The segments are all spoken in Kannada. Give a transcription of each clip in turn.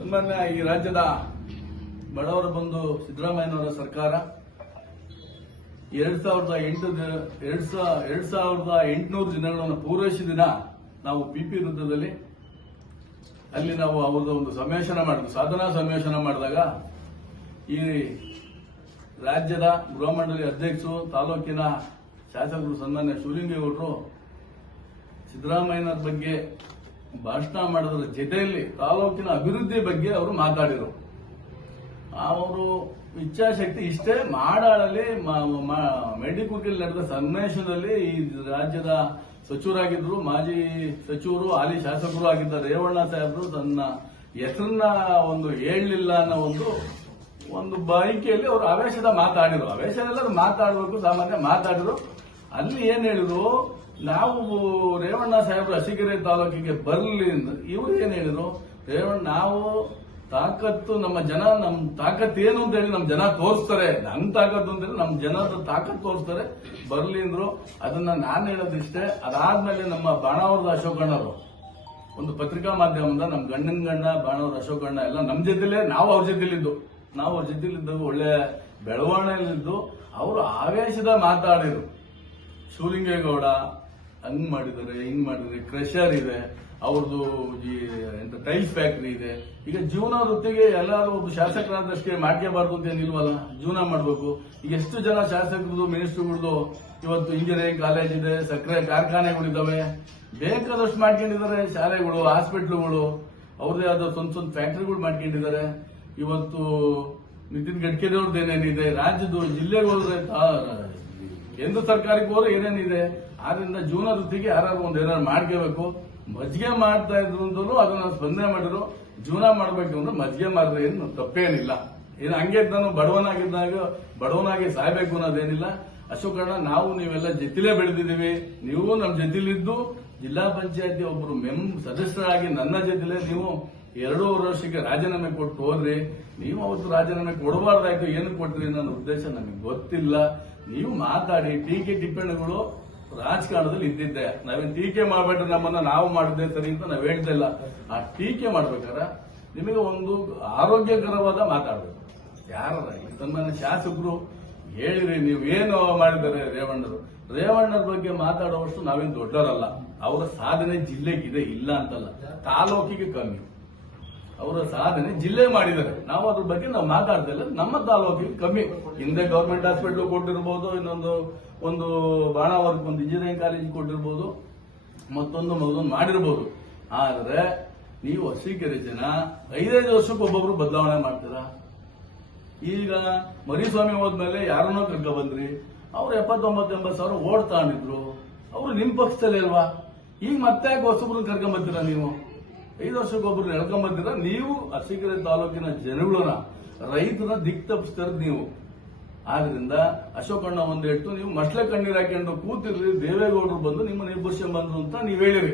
ಸನ್ಮಾನ್ಯ ಈ ರಾಜ್ಯದ ಬಡವರ ಬಂಧು ಸಿದ್ದರಾಮಯ್ಯನವರ ಸರ್ಕಾರ 2800 ದಿನಗಳನ್ನು ಪೂರೈಸಿದ ದಿನ ನಾವು ಪಿಪಿ ವೃತ್ತದಲ್ಲಿ ಅಲ್ಲಿ ನಾವು ಅವರದ್ದು ಒಂದು ಸಮ್ಮೇಳನ ಮಾಡಿದ್ವಿ, ಸಾಧನಾ ಸಮ್ಮೇಳನ ಮಾಡಿದಾಗ ಈ ರಾಜ್ಯದ ಗೃಹ ಮಂಡಳಿ ಅಧ್ಯಕ್ಷರು, ತಾಲೂಕಿನ ಶಾಸಕರು ಸನ್ಮಾನ್ಯ ಶಿವಲಿಂಗೇಗೌಡರು ಸಿದ್ದರಾಮಯ್ಯನವರ ಬಗ್ಗೆ ಭಾಷಣ ಮಾಡೋದ್ರ ಜೊತೆಯಲ್ಲಿ ತಾಲೂಕಿನ ಅಭಿವೃದ್ಧಿ ಬಗ್ಗೆ ಅವರು ಮಾತಾಡಿದರು. ಅವರು ಇಚ್ಛಾಶಕ್ತಿ ಇಷ್ಟೇ ಮಾಡಾಳಲ್ಲಿ ಮೆಡಿಕುಟಿಲ್ ನಡೆದ ಸನ್ಮೇಳನದಲ್ಲಿ ಈ ರಾಜ್ಯದ ಸಚಿವರಾಗಿದ್ರು, ಮಾಜಿ ಸಚಿವರು, ಹಾಲಿ ಶಾಸಕರು ಆಗಿದ್ದ ರೇವಣ್ಣ ಸಾಹೇಬರು ತನ್ನ ಹೆಸರನ್ನ ಒಂದು ಹೇಳಲಿಲ್ಲ ಅನ್ನೋ ಒಂದು ಬಯಕೆಯಲ್ಲಿ ಅವರು ಆವೇಶದ ಮಾತಾಡಿದ್ರು. ಆವೇಶನೆಲ್ಲ ಮಾತಾಡಬೇಕು, ಸಾಮಾನ್ಯ ಮಾತಾಡಿದ್ರು. ಅಲ್ಲಿ ಏನ್ ಹೇಳಿದ್ರು, ನಾವು ರೇವಣ್ಣ ಸಾಹೇಬರು ಅರಸೀಕೆರೆ ತಾಲೂಕಿಗೆ ಬರಲಿ ಅಂದ್ರೆ ಇವ್ರು ಏನ್ ಹೇಳಿದ್ರು, ರೇವಣ್ಣ ನಾವು ತಾಕತ್ತು ನಮ್ಮ ತಾಕತ್ತು ಏನು ಅಂತ ಹೇಳಿ ನಮ್ಮ ಜನ ತೋರಿಸ್ತಾರೆ, ನನ್ನ ತಾಕತ್ತು ಅಂತ ಹೇಳಿ ನಮ್ಮ ಜನದ ತಾಕತ್ತು ತೋರಿಸ್ತಾರೆ, ಬರ್ಲಿ ಅಂದ್ರು. ಅದನ್ನ ನಾನು ಹೇಳೋದಿಷ್ಟೇ. ಅದಾದ್ಮೇಲೆ ನಮ್ಮ ಬಾಣಾವರದ ಅಶೋಕಣ್ಣವರು ಒಂದು ಪತ್ರಿಕಾ ಮಾಧ್ಯಮದಿಂದ ನಮ್ಮ ಗಂಡ ಬಾಣಾವರದ ಅಶೋಕಣ್ಣ ಎಲ್ಲ ನಮ್ಮ ಜೊತೆಲೇ, ನಾವು ಅವ್ರ ಜೊತೆಲಿದ್ದು ಒಳ್ಳೆ ಬೆಳವಣಿಗೆಯಲ್ಲಿದ್ದು ಅವರು ಆವೇಶದ ಮಾತಾಡಿದ್ರು. ಶಿವಲಿಂಗೇಗೌಡ ಹಂಗ್ ಮಾಡಿದ್ದಾರೆ, ಹಿಂಗ್ ಮಾಡಿದ್ದಾರೆ, ಕ್ರಷರ್ ಇದೆ, ಅವ್ರದ್ದು ಟೈಲ್ಸ್ ಫ್ಯಾಕ್ಟರಿ ಇದೆ. ಈಗ ಜೀವನ ವೃತ್ತಿಗೆ ಎಲ್ಲರೂ ಒಬ್ಬ ಶಾಸಕರಾದಷ್ಟೇ ಮಾಡ್ಕೋಬಾರ್ದು ಅಂತ ಏನಿಲ್ವಲ್ಲ, ಜೀವನ ಮಾಡಬೇಕು. ಈಗ ಎಷ್ಟು ಜನ ಶಾಸಕರದು, ಮಿನಿಸ್ಟರ್ಗಳದು ಇವತ್ತು ಇಂಜಿನಿಯರಿಂಗ್ ಕಾಲೇಜ್ ಇದೆ, ಸಕ್ಕರೆ ಕಾರ್ಖಾನೆಗಳಿದ್ದಾವೆ, ಬೇಕಾದಷ್ಟು ಮಾಡ್ಕೊಂಡಿದ್ದಾರೆ. ಶಾಲೆಗಳು, ಹಾಸ್ಪಿಟ್ಲುಗಳು, ಅವ್ರದೇ ಆದ ಸ್ವಂತ ಫ್ಯಾಕ್ಟರಿಗಳು ಮಾಡ್ಕೊಂಡಿದ್ದಾರೆ. ಇವತ್ತು ನಿತಿನ್ ಗಡ್ಕರಿ ಅವ್ರದ್ದು ಏನೇನಿದೆ, ರಾಜ್ಯದ ಜಿಲ್ಲೆಗಳು, ಕೇಂದ್ರ ಸರ್ಕಾರಕ್ಕೆ ಹೋದ್ರೆ ಏನೇನಿದೆ. ಆದ್ರಿಂದ ಜೀವನ ವೃತ್ತಿಗೆ ಯಾರು ಏನಾದ್ರು ಮಾಡ್ಕೋಬೇಕು. ಮಜ್ಜಿಗೆ ಮಾಡ್ತಾ ಇದ್ರು ಅಂತಲೂ ಅದನ್ನ ಸ್ಪಂದನೆ ಮಾಡಿದ್ರು. ಜೀವನ ಮಾಡಬೇಕು ಅಂದ್ರೆ ಮಜ್ಜಿಗೆ ಮಾಡಿದ್ರೆ ಏನು ತಪ್ಪೇನಿಲ್ಲ. ಏನು ಹಂಗೆ ನಾನು ಬಡವನಾಗಿ ಸಾಯ್ಬೇಕು ಅನ್ನೋದೇನಿಲ್ಲ. ಅಶೋಕಣ್ಣ, ನಾವು ನೀವೆಲ್ಲ ಜೊತೆಲೇ ಬೆಳೆದಿದ್ದೀವಿ. ನೀವು ನಮ್ಮ ಜೊತೆಲಿದ್ದು ಜಿಲ್ಲಾ ಪಂಚಾಯತಿ ಒಬ್ಬರು ಸದಸ್ಯರಾಗಿ ನನ್ನ ಜೊತೆಲೇ ನೀವು 2.5 ವರ್ಷಕ್ಕೆ ರಾಜೀನಾಮೆ ಕೊಟ್ಟು ಹೋದ್ರಿ. ನೀವು ಅವತ್ತು ರಾಜೀನಾಮೆ ಕೊಡಬಾರ್ದಾಯ್ತು, ಏನು ಕೊಟ್ರಿ ನನ್ನ ಉದ್ದೇಶ ನಮಗೆ ಗೊತ್ತಿಲ್ಲ. ನೀವು ಮಾತಾಡಿ, ಟೀಕೆ ಟಿಪ್ಪಣಿಗಳು ರಾಜಕಾರಣದಲ್ಲಿ ಇದ್ದಿದ್ದೆ. ನಾವೇನು ಟೀಕೆ ಮಾಡ್ಬೇಡ್ರಿ, ನಮ್ಮನ್ನ ನಾವು ಮಾಡಿದ್ದೆ ಸರಿ ಅಂತ ನಾವ್ ಹೇಳ್ತಾ ಇಲ್ಲ. ಆ ಟೀಕೆ ಮಾಡ್ಬೇಕಾದ್ರೆ ನಿಮಗೆ ಒಂದು ಆರೋಗ್ಯಕರವಾದ ಮಾತಾಡ್ಬೇಕು. ಯಾರಾಗಲಿ ಸನ್ಮಾನ್ಯ ಶಾಸಕರು ಹೇಳಿರಿ, ನೀವು ಏನು ಮಾಡಿದ್ದಾರೆ ರೇವಣ್ಣರ ಬಗ್ಗೆ ಮಾತಾಡುವಷ್ಟು ನಾವೇನು ದೊಡ್ಡವರಲ್ಲ. ಅವರ ಸಾಧನೆ ಜಿಲ್ಲೆಗಿದೆ, ಇಲ್ಲ ಅಂತಲ್ಲ, ತಾಲೂಕಿಗೆ ಕಮ್ಮಿ. ಅವರ ಸಾಧನೆ ಜಿಲ್ಲೆ ಮಾಡಿದ್ದಾರೆ, ನಾವು ಅದ್ರ ಬಗ್ಗೆ ನಾವು ಮಾತಾಡ್ತಾ ಇಲ್ಲ. ನಮ್ಮ ತಾಲೂಕಿಗೆ ಕಮ್ಮಿ. ಹಿಂದೆ ಗವರ್ಮೆಂಟ್ ಹಾಸ್ಪಿಟಲ್ ಕೊಟ್ಟಿರ್ಬೋದು, ಒಂದು ಬಾಣಾವರ್ಕ್ ಒಂದು ಇಂಜಿನಿಯರಿಂಗ್ ಕಾಲೇಜ್ ಕೊಟ್ಟಿರ್ಬೋದು, ಮತ್ತೊಂದು ಮಾಡಿರ್ಬೋದು. ಆದ್ರೆ ನೀವು ಅರಸೀಕೆರೆ ಜನ 5 ವರ್ಷಕ್ಕೆ ಒಬ್ಬೊಬ್ರು ಬದಲಾವಣೆ ಮಾಡ್ತೀರಾ. ಈಗ ಮರಿಸ್ವಾಮಿ ಹೋದ್ಮೇಲೆ ಯಾರನ್ನೋ ಕರ್ಕ ಬಂದ್ರಿ, ಅವ್ರು 79-80 ಸಾವಿರ ಓಟ್ ತಗೊಂಡಿದ್ರು. ಅವರು ನಿಮ್ ಪಕ್ಷದಲ್ಲಿ ಅಲ್ವಾ? ಈಗ ಮತ್ತೆ ಯಾಕೆ ಹೊಸಬ್ರನ್ನ ಕರ್ಕೊಂಬರ್ತೀರಾ? ನೀವು 5 ವರ್ಷಕ್ಕೊಬ್ಬರನ್ನ ಎಳ್ಕೊಂಬರ್ತೀರಾ. ನೀವು ಅರಸೀಕೆರೆ ತಾಲೂಕಿನ ಜನಗಳನ್ನ, ರೈತನ ದಿಕ್ ತಪ್ಪಿಸ್ತಾರ ನೀವು. ಆದ್ರಿಂದ ಅಶೋಕಣ್ಣ ಒಂದು ಹೇಳ್ತು, ನೀವು ಮಸ್ಲೆ ಕಣ್ಣೀರ್ ಹಾಕೊಂಡು ಕೂತಿರ್ಲಿ, ದೇವೇಗೌಡರು ಬಂದು ನಿಮ್ಮ ನಿರ್ಭರ್ಷೆ ಬಂದ್ರು ಅಂತ ನೀವು ಹೇಳಿರಿ.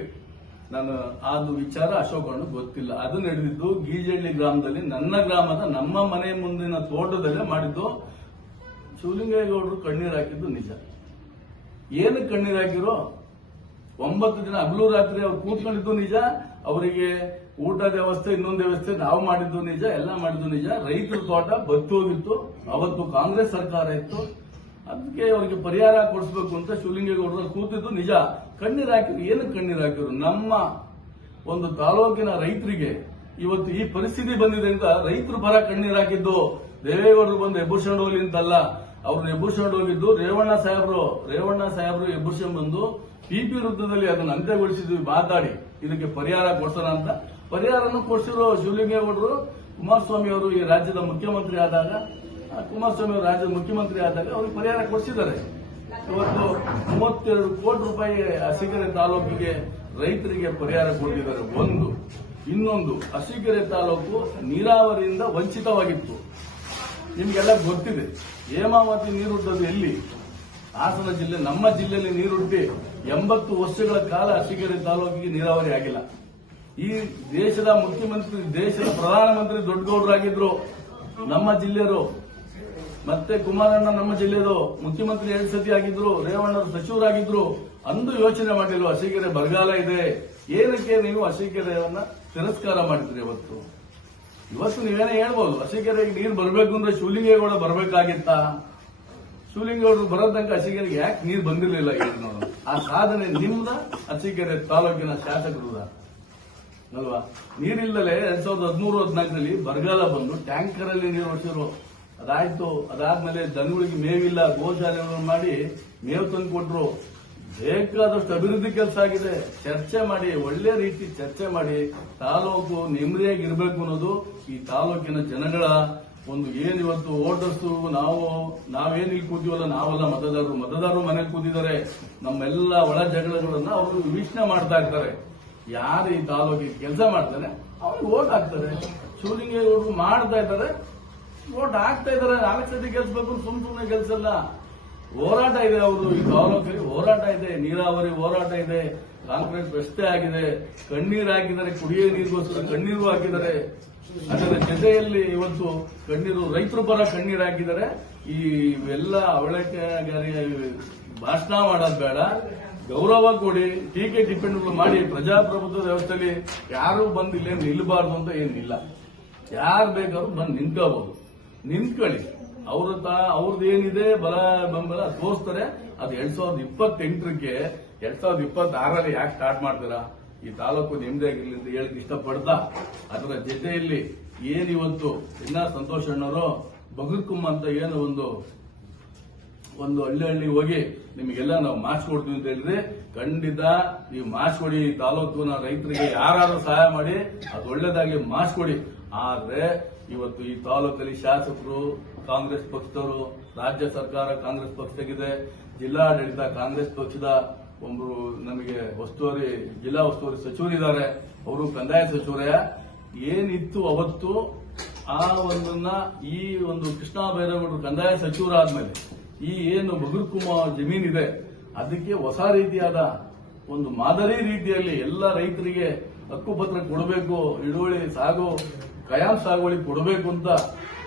ನಾನು ಅದು ವಿಚಾರ ಅಶೋಕಣ್ಣ ಗೊತ್ತಿಲ್ಲ. ಅದು ನಡೆದಿದ್ದು ಗೀಜಳ್ಳಿ ಗ್ರಾಮದಲ್ಲಿ, ನನ್ನ ಗ್ರಾಮದ ನಮ್ಮ ಮನೆ ಮುಂದಿನ ತೋಟದಲ್ಲೇ ಮಾಡಿದ್ದು. ಶಿವಲಿಂಗೇಗೌಡರು ಕಣ್ಣೀರ್ ಹಾಕಿದ್ದು ನಿಜ. ಏನಕ್ಕೆ ಕಣ್ಣೀರ್ ಹಾಕಿರೋ? 9 ದಿನ ಹಗಲು ರಾತ್ರಿ ಅವ್ರು ಕೂತ್ಕೊಂಡಿದ್ದು ನಿಜ. ಅವರಿಗೆ ಊಟದ ವ್ಯವಸ್ಥೆ, ಇನ್ನೊಂದು ವ್ಯವಸ್ಥೆ ನಾವು ಮಾಡಿದ್ದು ನಿಜ, ಎಲ್ಲ ಮಾಡಿದ್ದು ನಿಜ. ರೈತರ ತೋಟ ಬತ್ತು ಹೋಗಿತ್ತು. ಅವತ್ತು ಕಾಂಗ್ರೆಸ್ ಸರ್ಕಾರ ಇತ್ತು. ಅದಕ್ಕೆ ಅವರಿಗೆ ಪರಿಹಾರ ಕೊಡಿಸಬೇಕು ಅಂತ ಶಿವಲಿಂಗೇಗೌಡರು ಕೂತಿದ್ದು ನಿಜ. ಕಣ್ಣೀರ್ ಹಾಕಿದ್ರು. ಏನಕ್ಕೆ ಕಣ್ಣೀರ್ ಹಾಕಿದ್ರು? ನಮ್ಮ ಒಂದು ತಾಲೂಕಿನ ರೈತರಿಗೆ ಇವತ್ತು ಈ ಪರಿಸ್ಥಿತಿ ಬಂದಿದೆ ಅಂತ ರೈತರು ಪರ ಕಣ್ಣೀರ್ ಹಾಕಿದ್ದು. ದೇವೇಗೌಡರು ಬಂದು ಎಬ್ಬರ್ಸ್ಕೊಂಡು ಹೋಗ್ಲಿ ಅಂತಲ್ಲ, ಅವ್ರನ್ನ ಎಬ್ಬರ್ಸ್ಕೊಂಡು ಹೋಗಿದ್ದು ರೇವಣ್ಣ ಸಾಹೇಬರು ಎಬ್ಬರ್ಸ್ಕೊಂಡು ಬಂದು ಪಿಪಿ ವೃತ್ತದಲ್ಲಿ ಅದನ್ನು ಅಂತ್ಯಗೊಳಿಸಿದ್ವಿ. ಮಾತಾಡಿ ಇದಕ್ಕೆ ಪರಿಹಾರ ಕೊಡ್ಸೋಣ ಅಂತ ಪರಿಹಾರನೂ ಕೊಡಿಸಿರೋ ಶಿವಲಿಂಗೇಗೌಡರು. ಕುಮಾರಸ್ವಾಮಿ ಅವರು ಈ ರಾಜ್ಯದ ಮುಖ್ಯಮಂತ್ರಿ ಆದಾಗ ಅವ್ರಿಗೆ ಪರಿಹಾರ ಕೊಡಿಸಿದ್ದಾರೆ. ಇವತ್ತು 32 ಕೋಟಿ ರೂಪಾಯಿ ಅರಸೀಕೆರೆ ತಾಲೂಕಿಗೆ ರೈತರಿಗೆ ಪರಿಹಾರ ಕೊಟ್ಟಿದ್ದಾರೆ. ಇನ್ನೊಂದು ಅರಸೀಕೆರೆ ತಾಲೂಕು ನೀರಾವರಿಯಿಂದ ವಂಚಿತವಾಗಿತ್ತು. ನಿಮ್ಗೆಲ್ಲ ಗೊತ್ತಿದೆ. ಹೇಮಾವತಿ ನೀರುಟ್ಟದ್ದು ಎಲ್ಲಿ? ಹಾಸನ ಜಿಲ್ಲೆ, ನಮ್ಮ ಜಿಲ್ಲೆಯಲ್ಲಿ ನೀರುಟ್ಟಿ 80 ವರ್ಷಗಳ ಕಾಲ ಅರಸೀಕೆರೆ ತಾಲೂಕಿಗೆ ನೀರಾವರಿ ಆಗಿಲ್ಲ. ಈ ದೇಶದ ಮುಖ್ಯಮಂತ್ರಿ, ದೇಶದ ಪ್ರಧಾನಮಂತ್ರಿ ದೊಡ್ಡಗೌಡರಾಗಿದ್ರು ನಮ್ಮ ಜಿಲ್ಲೆಯವರು. ಮತ್ತೆ ಕುಮಾರಣ್ಣ ನಮ್ಮ ಜಿಲ್ಲೆಯವರು ಮುಖ್ಯಮಂತ್ರಿ 2 ಸತಿ ಆಗಿದ್ರು. ರೇವಣ್ಣರು ಸಚಿವರಾಗಿದ್ರು. ಅಂದು ಯೋಚನೆ ಮಾಡಿಲ್ವ ಅರಸೀಕೆರೆ ಬರಗಾಲ ಇದೆ, ಏನಕ್ಕೆ ನೀವು ಅರಸೀಕೆರೆಯನ್ನ ತಿರಸ್ಕಾರ ಮಾಡಿದ್ರಿ? ಇವತ್ತು ಇವತ್ತು ನೀವೇನೇ ಹೇಳ್ಬೋದು, ಅರಸೀಕೆರೆಗೆ ನೀರು ಬರಬೇಕು ಅಂದ್ರೆ ಶಿವಲಿಂಗೇಗೌಡ ಬರಬೇಕಾಗಿತ್ತಾ? ಶಿವಲಿಂಗೇಗೌಡರು ಬರೋದಂಕ ಅರಸೀಕೆರೆಗೆ ಯಾಕೆ ನೀರು ಬಂದಿರಲಿಲ್ಲ? ಆ ಸಾಧನೆ ನಿಮ್ದ, ಅರಸೀಕೆರೆ ತಾಲೂಕಿನ ಶಾಸಕರುದ ಅಲ್ವಾ? ನೀರಿಲ್ಲದೆ 2013-14ರಲ್ಲಿ ಬರಗಾಲ ಬಂದು ಟ್ಯಾಂಕರ್ ಅಲ್ಲಿ ನೀರು ಹೊಡಿಸಿದ್ರು. ಅದಾಯ್ತು. ಅದಾದ್ಮೇಲೆ ದನಗಳಿಗೆ ಮೇವಿಲ್ಲ, ಗೋಶಾಲೆಗಳನ್ನು ಮಾಡಿ ಮೇವು ತಂದು ಕೊಟ್ರು. ಬೇಕಾದಷ್ಟು ಅಭಿವೃದ್ಧಿ ಕೆಲಸ ಆಗಿದೆ. ಚರ್ಚೆ ಮಾಡಿ, ಒಳ್ಳೆ ರೀತಿ ಚರ್ಚೆ ಮಾಡಿ, ತಾಲೂಕು ನೆಮ್ಮದಿಯಾಗಿರ್ಬೇಕು ಅನ್ನೋದು ಈ ತಾಲೂಕಿನ ಜನಗಳ ಒಂದು ಏನಿವತ್ತು ವೋಟರ್ಸ್ ನಾವೇನ್ ಇಲ್ಲಿ ಕೂತೀವಲ್ಲ, ನಾವೆಲ್ಲ ಮತದಾರರು ಮನೆಗೆ ಕೂತಿದ್ದಾರೆ. ನಮ್ಮೆಲ್ಲ ಒಳ ಜಗಳಗಳನ್ನ ಅವರು ವೀಕ್ಷಣೆ ಮಾಡ್ತಾ ಇರ್ತಾರೆ. ಯಾರು ಈ ತಾಲೂಕಿಗೆ ಕೆಲಸ ಮಾಡ್ತಾರೆ ಅವ್ರಿಗೆ ವೋಟ್ ಹಾಕ್ತಾರೆ. ಶಿವಲಿಂಗೇಗೌಡರು ಮಾಡ್ತಾ ಇದ್ದಾರೆ, ವೋಟ್ ಹಾಕ್ತಾ ಇದ್ದಾರೆ. 4 ಸತಿ ಗೆಲ್ಸ್ಬೇಕು, ಸುಮ್ಮನೆ ಗೆಲ್ಸಲ್ಲ. ಹೋರಾಟ ಇದೆ, ಅವರು ಈ ತಾಲೂಕಲ್ಲಿ ಹೋರಾಟ ಇದೆ, ನೀರಾವರಿ ಹೋರಾಟ ಇದೆ, ಕಾಂಕ್ರೀಟ್ ರಸ್ತೆ ಆಗಿದೆ, ಕಣ್ಣೀರು ಹಾಕಿದ್ದಾರೆ, ಕುಡಿಯೋ ನೀರಿಗೋಸ್ಕರ ಕಣ್ಣೀರು ಹಾಕಿದ್ದಾರೆ. ಅದರ ಜೊತೆಯಲ್ಲಿ ಇವತ್ತು ಕಣ್ಣೀರು, ರೈತರ ಪರ ಕಣ್ಣೀರು ಹಾಕಿದ್ದಾರೆ. ಈ ಎಲ್ಲ ಅವಳಕೆಗಾರಿ ಭಾಷಣ ಮಾಡೋದು ಬೇಡ, ಗೌರವ ಕೊಡಿ. ಟೀಕೆ ಟಿಪ್ಪಣಿಗಳು ಮಾಡಿ, ಪ್ರಜಾಪ್ರಭುತ್ವ ವ್ಯವಸ್ಥೆಯಲ್ಲಿ ಯಾರು ಬಂದು ಇಲ್ಲೇ ನಿಲ್ಲಬಾರ್ದು ಅಂತ ಏನಿಲ್ಲ. ಯಾರು ಬೇಕಾದ್ರೂ ಬಂದು ನಿಂತ್ಕೋಬಹುದು, ನಿಂತ್ಕೊಳ್ಳಿ. ಅವ್ರದ್ದು ಏನಿದೆ ಬಲ ಬೆಂಬಲ ತೋರಿಸ್ತಾರೆ. ಅದು 2028ಕ್ಕೆ 2026ರಲ್ಲಿ ಯಾಕೆ ಸ್ಟಾರ್ಟ್ ಮಾಡ್ತೀರಾ? ಈ ತಾಲೂಕು ನೆಮ್ಮದಿಯಾಗಿರ್ಲಿ ಅಂತ ಹೇಳಕ್ ಇಷ್ಟಪಡ್ತಾ, ಅದರ ಜೊತೆಯಲ್ಲಿ ಏನಿವತ್ತು ಇನ್ನ ಸಂತೋಷ್ ಅಣ್ಣವರು ಬಗರ್ಕುಮ್ಮ ಅಂತ ಏನು ಒಂದು ಹಳ್ಳಿ ಹೋಗಿ ನಿಮಗೆಲ್ಲ ನಾವು ಮಾರ್ಕ್ಸ್ ಕೊಡ್ತೀವಿ ಅಂತ ಹೇಳಿದ್ರೆ, ಖಂಡಿತ ನೀವು ಮಾರ್ಕ್ಸ್ ಕೊಡಿ. ತಾಲೂಕಿನ ರೈತರಿಗೆ ಯಾರು ಸಹಾಯ ಮಾಡಿ, ಅದು ಒಳ್ಳೇದಾಗಿ ಮಾರ್ಕ್ಸ್ ಕೊಡಿ. ಆದ್ರೆ ಇವತ್ತು ಈ ತಾಲೂಕಲ್ಲಿ ಶಾಸಕರು ಕಾಂಗ್ರೆಸ್ ಪಕ್ಷದವರು, ರಾಜ್ಯ ಸರ್ಕಾರ ಕಾಂಗ್ರೆಸ್ ಪಕ್ಷದಾಗಿದೆ, ಜಿಲ್ಲಾಡಳಿತ ಕಾಂಗ್ರೆಸ್ ಪಕ್ಷದ ಒಬ್ಬರು ನಮಗೆ ಜಿಲ್ಲಾ ಉಸ್ತುವಾರಿ ಸಚಿವರಿದ್ದಾರೆ, ಅವರು ಕಂದಾಯ ಸಚಿವರೇ. ಏನಿತ್ತು ಅವತ್ತು ಆ ಒಂದನ್ನ ಈ ಒಂದು ಕೃಷ್ಣ ಬೈರೇಗೌಡರು ಕಂದಾಯ ಸಚಿವರಾದ್ಮೇಲೆ ಈ ಏನು ಬಗರ್ಕುಮ್ಮ ಜಮೀನಿದೆ ಅದಕ್ಕೆ ಹೊಸ ರೀತಿಯಾದ ಒಂದು ಮಾದರಿ ರೀತಿಯಲ್ಲಿ ಎಲ್ಲ ರೈತರಿಗೆ ಹಕ್ಕುಪತ್ರ ಕೊಡಬೇಕು, ಹಿಡುವಳಿ ಖಯಾಮ್ ಸಾಗುವಳಿ ಕೊಡಬೇಕು ಅಂತ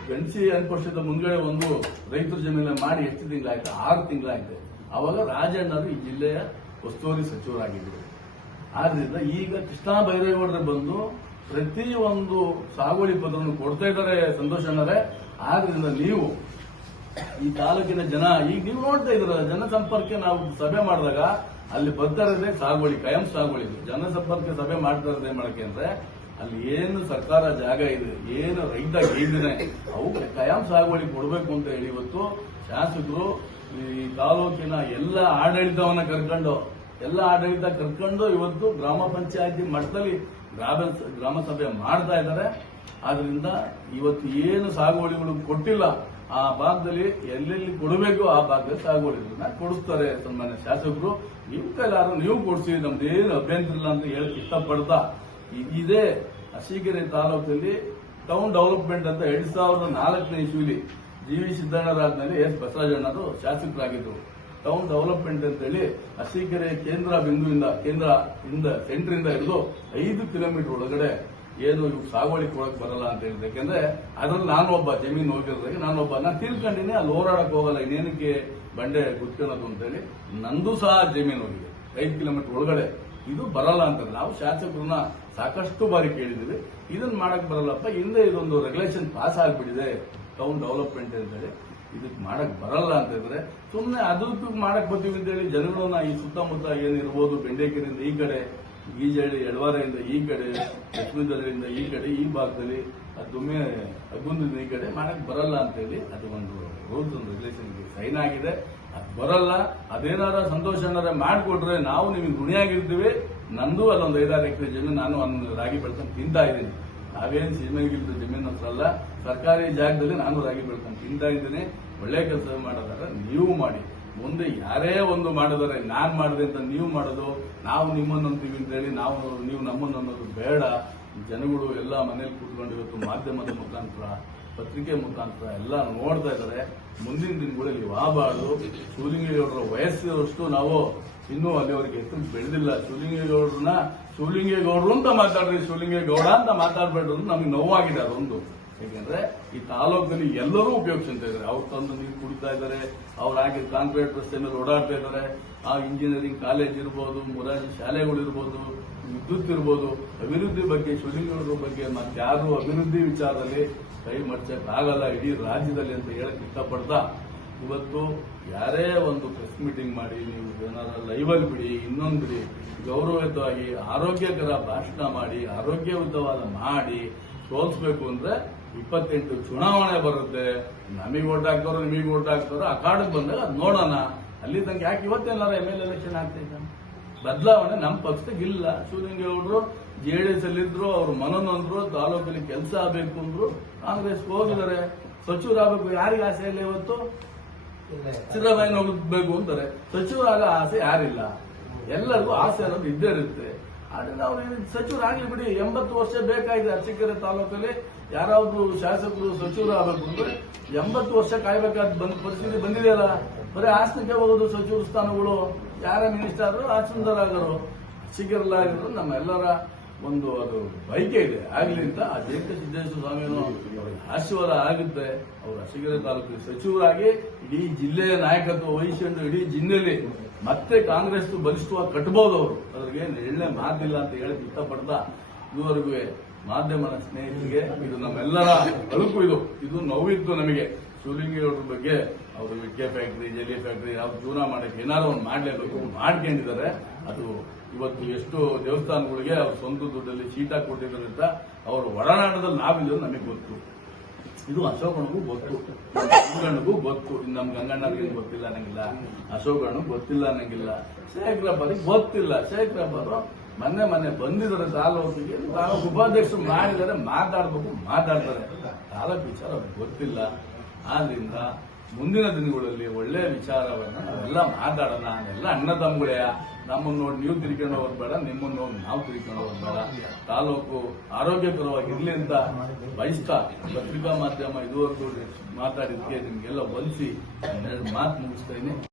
ಗಣಸಿ ವರ್ಷದ ಮುಂದ್ಗಡೆ ಒಂದು ರೈತರ ಜಮೀನ ಮಾಡಿ ಎಷ್ಟು ತಿಂಗಳಾಯ್ತು? 6 ತಿಂಗಳಾಯ್ತು. ಅವಾಗ ರಾಜಣ್ಣರು ಈ ಜಿಲ್ಲೆಯ ಉಸ್ತುವಾರಿ ಸಚಿವರಾಗಿದ್ದರು. ಆದ್ರಿಂದ ಈಗ ಕೃಷ್ಣ ಬೈರೇಗೌಡರು ಬಂದು ಪ್ರತಿ ಒಂದು ಸಾಗುವಳಿ ಪತ್ರವನ್ನು ಕೊಡ್ತಾ ಇದ್ದಾರೆ ಸಂತೋಷ್ ಅಣ್ಣರೇ. ಆದ್ರಿಂದ ನೀವು ಈ ತಾಲೂಕಿನ ಜನ ಈಗ ನೀವು ನೋಡ್ತಾ ಇದ್ರ ಜನಸಂಪರ್ಕ ನಾವು ಸಭೆ ಮಾಡಿದಾಗ ಅಲ್ಲಿ ಬರ್ತಾ ಇರೋದೇ ಸಾಗುವಳಿ, ಖಯಾಮ್ ಸಾಗುವಳಿ. ಜನಸಂಪರ್ಕ ಸಭೆ ಮಾಡ್ತಾ ಇರೋದೇ ಮಾಡಕ್ಕೆ ಅಂದ್ರೆ ಅಲ್ಲಿ ಏನು ಸರ್ಕಾರ ಜಾಗ ಇದೆ, ಏನು ರೈತ ಗೇದಿದೆ, ಅವು ಖಯಾಮ್ ಸಾಗುವಳಿ ಕೊಡಬೇಕು ಅಂತ ಹೇಳಿ ಇವತ್ತು ಶಾಸಕರು ಈ ತಾಲೂಕಿನ ಎಲ್ಲ ಆಡಳಿತವನ್ನ ಕರ್ಕೊಂಡು ಇವತ್ತು ಗ್ರಾಮ ಪಂಚಾಯತಿ ಮಟ್ಟದಲ್ಲಿ ಗ್ರಾಮ ಸಭೆ ಮಾಡ್ತಾ ಇದ್ದಾರೆ. ಆದ್ರಿಂದ ಇವತ್ತು ಏನು ಸಾಗುವಳಿಗಳು ಕೊಟ್ಟಿಲ್ಲ ಆ ಭಾಗದಲ್ಲಿ ಎಲ್ಲೆಲ್ಲಿ ಕೊಡಬೇಕು ಆ ಭಾಗದಲ್ಲಿ ಸಾಗುವಳಿಗಳನ್ನ ಕೊಡಿಸ್ತಾರೆ ಸನ್ಮಾನ್ಯ ಶಾಸಕರು. ನೀವು ಕೈಲಾರು ನೀವು ಕೊಡಿಸಿ, ನಮ್ದೇನು ಅಭ್ಯಂತರ ಇಲ್ಲ ಅಂತ ಹೇಳಕ್ ಇಷ್ಟಪಡ್ತಾ, ಇದೇ ಅರಸೀಕೆರೆ ತಾಲೂಕಲ್ಲಿ ಟೌನ್ ಡೆವಲಪ್ಮೆಂಟ್ ಅಂತ 2004ನೇ ಇಸ್ವಿಲಿ ಜಿ.ವಿ. ಸಿದ್ದಣ್ಣರಾದ್ಮೇಲೆ ಎಸ್ ಬಸವರಾಜಣ್ಣರು ಶಾಸಕರಾಗಿದ್ರು. ಟೌನ್ ಡೆವಲಪ್ಮೆಂಟ್ ಅಂತ ಹೇಳಿ ಅರಸೀಕೆರೆ ಸೆಂಟ್ರಿಂದ ಹಿಡಿದು 5 ಕಿಲೋಮೀಟರ್ ಒಳಗಡೆ ಏನು ಸಾಗುವಳಿ ಕೊಡಕ್ ಬರಲ್ಲ ಅಂತ ಹೇಳಿದ್ರೆ, ಯಾಕಂದ್ರೆ ಅದ್ರಲ್ಲಿ ನಾನೊಬ್ಬ ಜಮೀನು ಹೋಗಿರೋದಾಗ ನಾನು ತಿಳ್ಕೊಂಡಿನಿ, ಅಲ್ಲಿ ಹೋರಾಡಕ್ ಹೋಗಲ್ಲ, ಇನ್ನೇನಕ್ಕೆ ಬಂಡೆ ಗುತ್ಕೊಳ್ಳೋದು ಅಂತ ಹೇಳಿ ನಂದು ಸಹ ಜಮೀನು ಹೋಗಿದೆ 5 ಕಿಲೋಮೀಟರ್ ಒಳಗಡೆ. ಇದು ಬರಲ್ಲ ಅಂತಾರೆ. ನಾವು ಶಾಸಕರನ್ನ ಸಾಕಷ್ಟು ಬಾರಿ ಕೇಳಿದೀವಿ, ಇದನ್ನ ಮಾಡಕ್ ಬರಲ್ಲಪ್ಪ, ಹಿಂದೆ ಇದೊಂದು ರೆಗ್ಯುಲೇಷನ್ ಪಾಸ್ ಆಗ್ಬಿಟ್ಟಿದೆ ಟೌನ್ ಡೆವಲಪ್ಮೆಂಟ್ ಅಂತ ಹೇಳಿ, ಇದಕ್ಕೆ ಮಾಡಕ್ ಬರಲ್ಲ ಅಂತ ಇದ್ರೆ ಸುಮ್ಮನೆ ಅದಕ್ಕೂ ಮಾಡಕ್ ಬರ್ತೀವಿ ಅಂತ ಹೇಳಿ ಜನಗಳನ್ನ ಈ ಸುತ್ತಮುತ್ತ ಏನಿರ್ಬೋದು, ಬೆಂಡೆಕೆರೆಯಿಂದ ಈ ಕಡೆ, ಗೀಜಹಳ್ಳಿ ಎಡವಾರೆಯಿಂದ ಈ ಕಡೆ, ಲಕ್ಷ್ಮೀದರಿಂದ ಈ ಕಡೆ, ಈ ಭಾಗದಲ್ಲಿ ದುಮ್ಮೆ ಅಗುಂದಿಂದ ಈ ಕಡೆ ಮಾಡಕ್ ಬರಲ್ಲ ಅಂತ ಹೇಳಿ ಅದು ಒಂದು ರೂಲ್ಸ್, ಒಂದು ರೆಗ್ಯುಲೇಷನ್ ಸೈನ್ ಆಗಿದೆ. ಅದು ಬರಲ್ಲ. ಅದೇನಾರ ಸಂತೋಷ ಏನಾರ ಮಾಡಿಕೊಟ್ರೆ ನಾವು ನಿಮಗೆ ಋಣಿಯಾಗಿರ್ತೀವಿ. ನಂದು ಅಲ್ಲೊಂದು 5-6 ಎಕರೆ ಜಮೀನು ನಾನು ಒಂದು ರಾಗಿ ಬೆಳ್ಕೊಂಡು ತಿಂತಾ ಇದ್ದೀನಿ. ನಾವೇನು ಸೀಮೆಗಿಲ್ದ ಜಮೀನು ಹತ್ರ ಅಲ್ಲ, ಸರ್ಕಾರಿ ಜಾಗದಲ್ಲಿ ನಾನು ರಾಗಿ ಬೆಳ್ಕೊಂಡು ತಿಂತಾ ಇದ್ದೀನಿ. ಒಳ್ಳೆ ಕೆಲಸ ಮಾಡೋದಾದ್ರೆ ನೀವು ಮಾಡಿ. ಮುಂದೆ ಯಾರೇ ಒಂದು ಮಾಡಿದರೆ ನಾನ್ ಮಾಡಿದೆ ಅಂತ ನೀವು ಮಾಡೋದು, ನಾವು ನಿಮ್ಮನ್ನು ಅಂತೀವಿ ಅಂತ ಹೇಳಿ ನೀವು ನಮ್ಮನ್ನು ಅನ್ನೋದು ಬೇಡ. ಜನಗಳು ಎಲ್ಲ ಮನೇಲಿ ಕೂತ್ಕೊಂಡು ಇವತ್ತು ಮಾಧ್ಯಮದ ಮುಖಾಂತರ, ಪತ್ರಿಕೆ ಮುಖಾಂತರ ಎಲ್ಲ ನೋಡ್ತಾ ಇದ್ದಾರೆ. ಮುಂದಿನ ದಿನಗಳಲ್ಲಿ ಆಗಬಾರ್ದು. ಶಿವಲಿಂಗೇಗೌಡರ ವಯಸ್ಸಿನಷ್ಟು ನಾವು ಇನ್ನೂ ಅಲ್ಲಿವರೆಗೆ ಎತ್ತು ಬೆಳೆದಿಲ್ಲ. ಶಿವಲಿಂಗೇಗೌಡರು ಅಂತ ಮಾತಾಡ್ರಿ, ಶಿವಲಿಂಗೇಗೌಡ ಅಂತ ಮಾತಾಡ್ಬೇಡ್ರು, ನಮಗೆ ನೋವಾಗಿದೆ. ಅದೊಂದು ಯಾಕಂದ್ರೆ ಈ ತಾಲೂಕಲ್ಲಿ ಎಲ್ಲರೂ ಉಪಯೋಗಿಸ್ತಾ ಇದ್ದಾರೆ. ಅವ್ರು ತಂದು ನೀರು ಕುಡಿತಾ ಇದ್ದಾರೆ, ಅವ್ರು ಹಾಕಿ ಕಾಂಕ್ರೀಟ್ ರಸ್ತೆ ಮೇಲೆ ಓಡಾಡ್ತಾ ಇದ್ದಾರೆ. ಆ ಇಂಜಿನಿಯರಿಂಗ್ ಕಾಲೇಜ್ ಇರ್ಬೋದು, ಮುರಾರ್ಜಿ ಶಾಲೆಗಳಿರ್ಬೋದು, ವಿದ್ಯುತ್ ಇರ್ಬೋದು, ಅಭಿವೃದ್ಧಿ ಬಗ್ಗೆ ಶಿವಲಿಂಗೇಗೌಡರ ಬಗ್ಗೆ ಮತ್ತಾರು ಅಭಿವೃದ್ಧಿ ವಿಚಾರದಲ್ಲಿ ಕೈ ಮಡ್ಚಕ್ಕಾಗಲ್ಲ ಇಡೀ ರಾಜ್ಯದಲ್ಲಿ ಅಂತ ಹೇಳಕ್ ಇಷ್ಟಪಡ್ತಾ, ಇವತ್ತು ಯಾರೇ ಒಂದು ಪ್ರೆಸ್ ಮೀಟಿಂಗ್ ಮಾಡಿ ನೀವು ಏನಾರ ಲೈವಲ್ಲಿ ಬಿಡಿ, ಇನ್ನೊಂದು ಬಿಡಿ, ಗೌರವಯುತವಾಗಿ ಆರೋಗ್ಯಕರ ಭಾಷಣ ಮಾಡಿ ಆರೋಗ್ಯಯುತವಾದ ಮಾಡಿ ಸೋಲಿಸಬೇಕು ಅಂದ್ರೆ 28 ಚುನಾವಣೆ ಬರುತ್ತೆ. ನಮಗೆ ಓಟ್ ಹಾಕ್ತಾರೋ ನಿಮಗೆ ಓಟ್ ಹಾಕ್ತಾರೋ ಅಖಾಡಕ್ಕೆ ಬಂದಾಗ ಅದು ನೋಡೋಣ. ಅಲ್ಲಿ ತನಕ ಯಾಕೆ ಇವತ್ತೇನಾರ MLA ಎಲೆಕ್ಷನ್ ಆಗ್ತಾ ಇದ್ದಾನೆ? ಬದಲಾವಣೆ ನಮ್ಮ ಪಕ್ಷದಾಗ ಇಲ್ಲ. ಶಿವಲಿಂಗೇಗೌಡರು JDS ಅಲ್ಲಿದ್ರು, ಅವರು ಮನನೊಂದ್ರು, ತಾಲೂಕಲ್ಲಿ ಕೆಲಸ ಆಗಬೇಕು ಅಂದ್ರು, ಕಾಂಗ್ರೆಸ್ ಹೋಗಿದ್ದಾರೆ. ಸಚಿವರಾಗಬೇಕು ಯಾರಿಗೆ ಆಸೆ ಇಲ್ಲ? ಇವತ್ತು ಸಿದ್ದರಾಮಯ್ಯ ಹೋಗಬೇಕು ಅಂತಾರೆ. ಸಚಿವರಾಗ ಆಸೆ ಯಾರಿಲ್ಲ? ಎಲ್ಲರಿಗೂ ಆಸೆ ಅನ್ನೋದು ಇದ್ದೇ ಇರುತ್ತೆ. ಆದ್ರಿಂದ ಅವ್ರು ಸಚಿವರಾಗಲಿ ಬಿಡಿ. 80 ವರ್ಷ ಬೇಕಾಗಿದೆ ಅರಸೀಕೆರೆ ತಾಲೂಕಲ್ಲಿ ಯಾರಾದ್ರೂ ಶಾಸಕರು ಸಚಿವರಾಗಬೇಕು ಅಂದ್ರೆ 80 ವರ್ಷ ಕಾಯ್ಬೇಕಾದ ಪರಿಸ್ಥಿತಿ ಬಂದಿದೆಯಲ್ಲ. ಬರೀ ಹಾಸನಕ್ಕೆ ಹೋಗೋದು ಸಚಿವ ಸ್ಥಾನಗಳು. ಯಾರ ಮಿನಿಸ್ಟರ್ ಆದ್ರೂ ಹಾಸನದರಾಗರು, ಅರಸೀಕೆರೆಲಾಗರು ನಮ್ಮೆಲ್ಲರ ಒಂದು ಅದು ಬೈಕೆ ಇದೆ ಆಗ್ಲಿ ಅಂತ. ಆ ಜಯಂತ ಸಿದ್ದೇಶ್ವರ ಸ್ವಾಮಿಯನ್ನು ಆಶೀರ್ವಾದ ಆಗುತ್ತೆ. ಅವರು ಅರಸೀಕೆರೆ ತಾಲೂಕಿನ ಸಚಿವರಾಗಿ ಇಡೀ ಜಿಲ್ಲೆಯ ನಾಯಕತ್ವ ವಹಿಸಿಕೊಂಡು ಇಡೀ ಜಿಲ್ಲೆಯಲ್ಲಿ ಮತ್ತೆ ಕಾಂಗ್ರೆಸ್ ಬಲಿಷ್ಠವಾಗಿ ಕಟ್ಟಬಹುದು. ಅವರು ಅದ್ರಿಗೆ ಎಳ್ಳೆ ಮಾತಿಲ್ಲ ಅಂತ ಹೇಳಕ್ ಇಷ್ಟಪಡ್ತಾ, ಇದುವರೆಗೂ ಮಾಧ್ಯಮದ ಸ್ನೇಹಿತರಿಗೆ ಇದು ನಮ್ಮೆಲ್ಲರ ಅಳುಕು. ಇದು ನೋವಿತ್ತು ನಮಗೆ. ಶಿವಲಿಂಗೇಗೌಡರ ಬಗ್ಗೆ ಅವರು ವಿದ್ಯಾ ಫ್ಯಾಕ್ಟ್ರಿ, ಜಲಿ ಫ್ಯಾಕ್ಟ್ರಿ ಯಾವ ಜೀವನ ಮಾಡಕ್ಕೆ ಏನಾದ್ರು ಒಂದು ಮಾಡಲೇಬೇಕು, ಮಾಡ್ಕೊಂಡಿದ್ದಾರೆ. ಅದು ಇವತ್ತು ಎಷ್ಟು ದೇವಸ್ಥಾನಗಳಿಗೆ ಅವ್ರ ಸ್ವಂತ ದುಡ್ಡಲ್ಲಿ ಚೀಟ ಕೊಟ್ಟಿದ್ದಾರೆ ಅಂತ ಅವರ ಒಡನಾಟದಲ್ಲಿ ನಾವಿಲ್ಲ ನಮಗೆ ಗೊತ್ತು. ಇದು ಅಶೋಕನಿಗೂ ಗೊತ್ತು, ಗಂಗಣ್ಣಗೂ ಗೊತ್ತು. ನಮ್ಮ ಗಂಗಣ್ಣರಿಗೆ ಗೊತ್ತಿಲ್ಲ ಅನ್ನಂಗಿಲ್ಲ, ಅಶೋಕಣ್ಣು ಗೊತ್ತಿಲ್ಲ ಅನ್ನಂಗಿಲ್ಲ, ಶೇಖರಪ್ಪರಿಗೆ ಗೊತ್ತಿಲ್ಲ. ಶೇಖರಪ್ಪರು ಮೊನ್ನೆ ಬಂದಿದ್ದಾರೆ ತಾಲೂಕಿಗೆ, ತಾಲೂಕು ಉಪಾಧ್ಯಕ್ಷರು ಮಾಡಿದ್ದಾರೆ, ಮಾತಾಡ್ತಾರೆ. ತಾಲೂಕು ವಿಚಾರ ಅವ್ರಿಗೆ ಗೊತ್ತಿಲ್ಲ. ಆದ್ರಿಂದ ಮುಂದಿನ ದಿನಗಳಲ್ಲಿ ಒಳ್ಳೆಯ ವಿಚಾರವನ್ನ ನಾವೆಲ್ಲ ಮಾತಾಡೋಣ. ನಾವೆಲ್ಲ ಅಣ್ಣ ತಮ್ಮಗಳೇ. ನಮ್ಮನ್ನು ನೋಡಿ ನೀವು ತಿರ್ಕೊಂಡು ಹೋಗೋದು ಬೇಡ, ನಿಮ್ಮನ್ನು ನೋಡಿ ನಾವು ತಿರ್ಕೊಂಡು ಹೋಗೋದು ಬೇಡ. ತಾಲೂಕು ಆರೋಗ್ಯಕರವಾಗಿರ್ಲಿ ಅಂತ ಬಯಸ್ತಾ ಪತ್ರಿಕಾ ಮಾಧ್ಯಮ ಇದುವರೆಗೂ ಮಾತಾಡಿದ್ದಕ್ಕೆ ನಿಮ್ಗೆಲ್ಲ ಒಲಿಸಿ 2 ಮಾತು ಮುಗಿಸ್ತಾ ಇದ್ದೀನಿ.